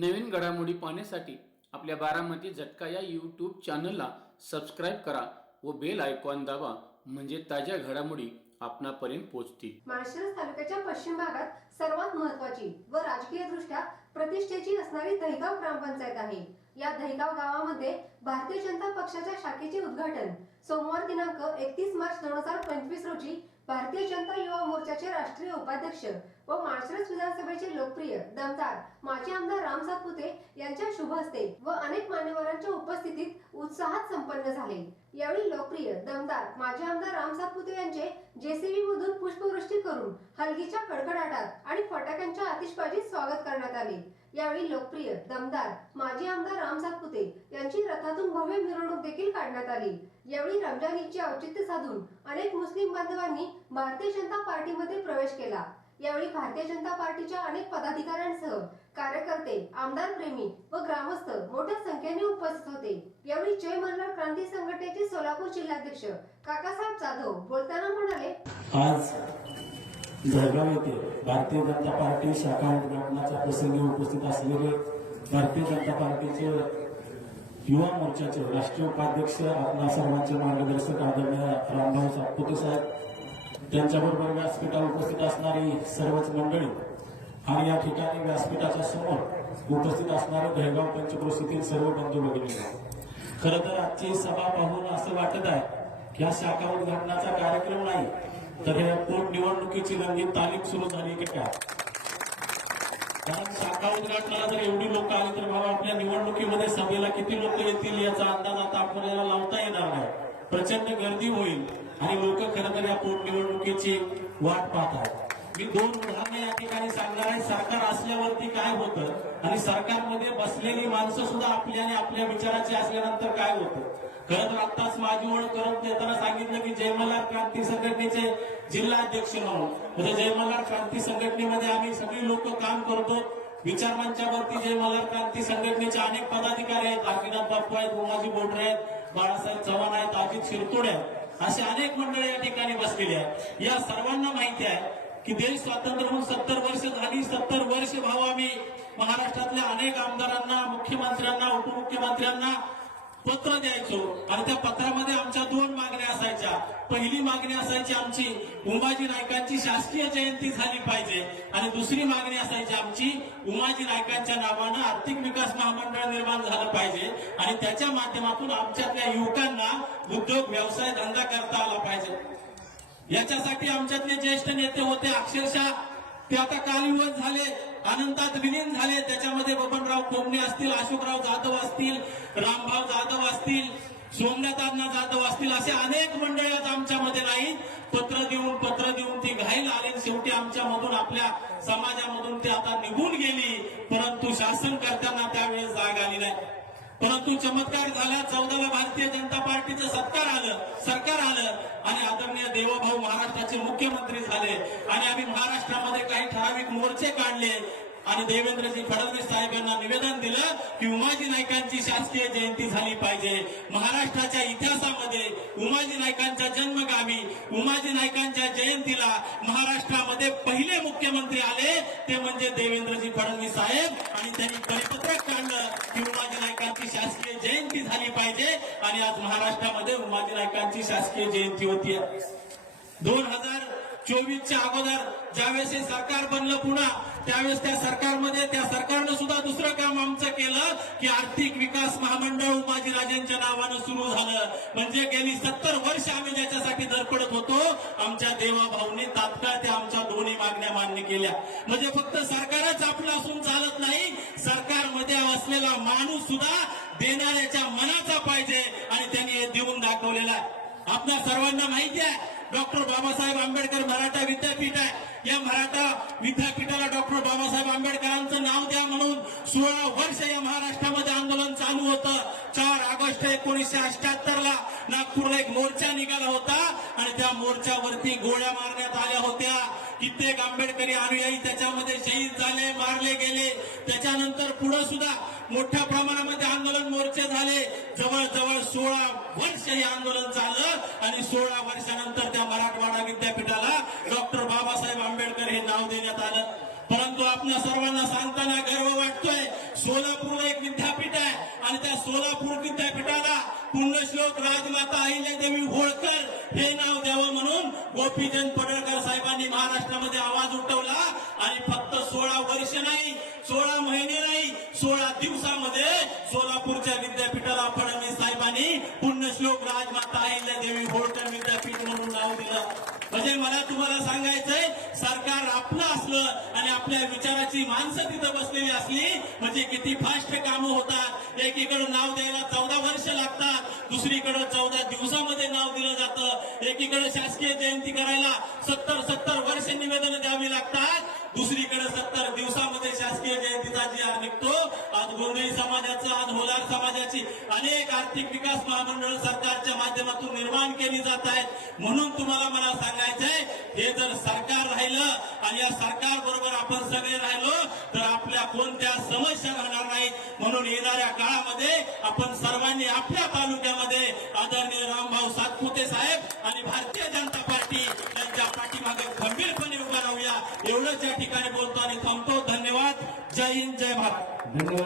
नवीन घडामोडी पाहण्यासाठी आपल्या बारामती झटका या यूट्यूब चॅनलला सबस्क्राईब करा व बेल आयकॉन दाबा, म्हणजे ताज्या घडामोडी आपणापर्यंत पोहोचतील। माळशिरस तालुक्याच्या पश्चिम भागात सर्वात महत्त्वाची व राजकीय दृष्ट्या प्रतिष्ठेची असणारी दहिगाव ग्रामपंचायत आहे। या दहिगाव गावामध्ये भारतीय जनता पक्षाच्या शाखेचे उद्घाटन सोमवार दिनांक 31 मार्च 2025 रोजी भारतीय जनता युवा मोर्चाचे राष्ट्रीय उपाध्यक्ष व माळशिरस विधानसभेचे लोकप्रिय दमदार माजी आमदार राम सातपुते यांच्या शुभ हस्ते व अनेक मान्यवरांच्या उपस्थितीत उत्साहात संपन्न झाले। यावेळी लोकप्रिय दमदार माजी आमदार राम सातपुते यांचे जेसीबी मधून पुष्पवृष्टी करून हलगीच्या कडकडाटात आणि फटाक्यांच्या आतिषबाजीत स्वागत करण्यात आले। यावेळी लोकप्रिय दमदार माजी आमदार राम सातपुते यांची रथातून भव्य मिरवणूक देखील काढण्यात आली। यावेळी रमजान ईदचे औचित्य साधून अनेक मुस्लिम बांधवांनी भारतीय जनता पार्टीमध्ये प्रवेश केला। यावेळी भारतीय जनता पार्टीच्या अनेक पदाधिकाऱ्यांसह कार्यकर्ते, आमदार प्रेमी व ग्रामस्थ मोठ्या संख्येने उपस्थित होते। यावेळी जय मल्हार क्रांती संघटनेचे सोलापूर जिल्हाध्यक्ष काकासाहेब जाधव बोलताना म्हणाले, आज जळगाव येथे भारतीय जनता पार्टी शाखा उद्घाटनाच्या प्रसंगी उपस्थित असलेले भारतीय जनता पार्टीचे युवा मोर्चाचे राष्ट्रीय उपाध्यक्ष आपणा सर्वांचे मार्गदर्शक आदरणीय रामभाऊ सातपुते साहेब, त्यांच्याबरोबर व्यासपीठावर उपस्थित असणारी सर्वच मंडळी आणि या ठिकाणी व्यासपीठाच्या समोर उपस्थित असणारे दहेगाव पंचक्रोशीतील सर्व बंधू भगिनी, खरं तर आजची सभा पाहून असं वाटत आहे की हा शाखा उद्घाटनाचा कार्यक्रम नाही तर हे पोटनिवडणुकीची रंगीत तालीम सुरू झाली की काय? कारण शाखा उद्घाटनाला जर एवढी लोक आली तर बाबा आपल्या निवडणुकीमध्ये सभेला किती लोक येतील याचा अंदाज आता आपल्याला लावता येणार नाही। प्रचंड गर्दी होईल आणि लोक खरं तर या पोटनिवडणुकीची वाट पाहत आहेत। मी दोन उदाहरणे या ठिकाणी सांगणार आहे। सरकार असल्यावरती काय होतं आणि सरकारमध्ये बसलेली माणसं सुद्धा आपल्या आणि आपल्या विचाराची असल्यानंतर काय होतं। खरं तर आत्ताच माझी ओळख करून देताना सांगितलं की जय मल्हार क्रांती संघटनेचे जिल्हाध्यक्ष म्हणून, म्हणजे जय मल्हार क्रांती संघटनेमध्ये आम्ही सगळी लोक काम करतो। विचार मंचावरती जय मल्हार क्रांती संघटनेचे अनेक पदाधिकारी आहेत, काकीनाथ बापू आहेत, उमाजी बोडरे आहेत, बाळासाहेब चव्हाण आहेत, अजित शिरतोडे आहेत, असे अनेक मंडळी या ठिकाणी बसलेली आहेत। या सर्वांना माहिती आहे की देश स्वातंत्र्य होऊन 70 वर्ष झाली। 70 वर्ष भाऊ आम्ही महाराष्ट्रातल्या अनेक आमदारांना, मुख्यमंत्र्यांना, उपमुख्यमंत्र्यांना पत्र द्यायचो आणि त्या पत्रामध्ये आमच्या दोन मागण्या असायच्या। पहिली मागणी असायची आमची उमाजी नायकांची शासकीय जयंती झाली पाहिजे आणि दुसरी मागणी असायची आमची उमाजी नायकांच्या नावानं आर्थिक विकास महामंडळ निर्माण झालं पाहिजे आणि त्याच्या माध्यमातून आमच्यातल्या युवकांना उद्योग, व्यवसाय, धंदा करता आला पाहिजे। याच्यासाठी आमच्यातले ज्येष्ठ नेते होते, अक्षरशः ते आता कालविवश झाले, अनंतात विलीन झाले। त्याच्यामध्ये बबनराव कोमणे असतील, अशोकराव जाधव असतील, रामभाऊ जाधव असतील, सोमनाथ अण्णा जाधव असतील, असे अनेक मंडळी आज आमच्यामध्ये नाही। पत्र देऊन ती घाईल आले, शेवटी आमच्यामधून, आपल्या समाजामधून ते आता निघून गेली, परंतु शासन करताना त्यावेळेस जाग आली नाही। परंतु चमत्कार झाला, 14व्या भारतीय जनता पार्टीचं सरकार आलं आणि आदरणीय देवभाऊ महाराष्ट्राचे मुख्यमंत्री झाले आणि आम्ही महाराष्ट्रामध्ये काही ठराविक मोर्चे काढले आणि देवेंद्रजी फडणवीस साहेब यांना निवेदन दिलं की उमाजी नायकांची शासकीय जयंती झाली पाहिजे। महाराष्ट्राच्या इतिहासामध्ये उमाजी नायकांच्या जन्मगावी उमाजी नायकांच्या जयंतीला महाराष्ट्रामध्ये पहिले मुख्यमंत्री आले ते म्हणजे देवेंद्रजी फडणवीस साहेब, आणि त्यांनी परिपत्रक काढलं की उमाजी नायकांची शासकीय जयंती झाली पाहिजे आणि आज महाराष्ट्रामध्ये उमाजी नायकांची शासकीय जयंती होतीये। 2024च्या अगोदर ज्यावेळेस हे सरकार बनलं पुन्हा, त्यावेळेस त्या सरकारनं सुद्धा दुसरं काम आमचं केलं की आर्थिक विकास महामंडळ उमाजी राजेंच्या नावानं सुरू झालं। म्हणजे गेली 70 वर्ष आम्ही ज्याच्यासाठी धडपडत होतो, आमच्या देवाभाऊने तात्काळ त्या आमच्या दोन्ही मागण्या मान्य केल्या। म्हणजे फक्त सरकारच आपलं असून चालत नाही, सरकारमध्ये असलेला माणूस सुद्धा देणाऱ्याच्या मनाचा पाहिजे आणि त्यांनी हे देऊन दाखवलेला आहे। आपल्या सर्वांना माहिती आहे डॉक्टर बाबासाहेब आंबेडकर मराठा विद्यापीठ आहे। या मराठा विद्यापीठाला डॉक्टर बाबासाहेब आंबेडकरांचं नाव द्या म्हणून 16 वर्ष या महाराष्ट्रामध्ये आंदोलन चालू होतं। 4 ऑगस्ट 1978ला नागपूरला एक मोर्चा निघाला होता आणि त्या मोर्चावरती गोळ्या मारण्यात आल्या होत्या। कित्येक आंबेडकरी अनुयायी त्याच्यामध्ये शहीद झाले, मारले गेले। त्याच्यानंतर पुढे सुद्धा मोठ्या प्रमाणामध्ये आंदोलन, मोर्चे झाले। जवळजवळ 16 वर्ष हे आंदोलन चाललं आणि 16 वर्षानंतर त्या मराठवाडा विद्यापीठाला डॉक्टर बाबासाहेब आंबेडकर हे नाव देण्यात आलं। परंतु आपल्या सर्वांना सांगताना गर्व वाटतोय, सोलापूरला एक विद्यापीठ आहे आणि त्या सोलापूर विद्यापीठाला पुण्यश्लोक राजमाता अहिल्यादेवी होळकर हे नाव द्यावं म्हणून गोपीचंद पडळकर साहेबांनी महाराष्ट्रामध्ये आवाज उठवला आणि फक्त 16 वर्ष नाही, 16 महिने नाही, 16 दिवसामध्ये सोलापूरच्या विद्यापीठाला फडणवीस साहेबांनी पुण्यश्लोक राजमाता अहिल्यादेवी होळकर विद्यापीठ म्हणून नाव दिलं. म्हणजे मला तुम्हाला सांगायचंय, सरकार आपलं असलं आणि आपल्या विचाराची माणसं तिथं बसलेली असली म्हणजे किती फास्ट कामं होतात. एकीकडे नाव द्यायला 14 वर्ष लागतात, दुसरीकडे 14 दिवसामध्ये नाव दिलं जातं. एकीकडे शासकीय जयंती करायला 70 वर्ष निवेदन द्यावी लागतात, दुसरीकडे 70 दिवसामध्ये शासकीय जयंतीचा जी निघतो. आज गोंधळी समाजाचं, आज होलार समाजाची अनेक आर्थिक विकास महामंडळ सरकारच्या माध्यमातून निर्माण केली जात आहेत. म्हणून तुम्हाला मला सांगायचंय, हे जर सरकार राहिलं आणि या सरकार बरोबर आपण सगळे राहिलो तर आपल्या कोणत्या समस्या राहणार नाहीत. म्हणून येणाऱ्या काळामध्ये आपण सर्वांनी आपल्या तालुक्यामध्ये आदरणीय रामभाऊ सातपुते साहेब आणि भारतीय जनता पार्टी यांच्या पाठीमागे खंबीरपणे उभा राहूया. एवढंच या ठिकाणी बोलतो आणि थांबतो. धन्यवाद. जय हिंद, जय भारत. धन्यवाद.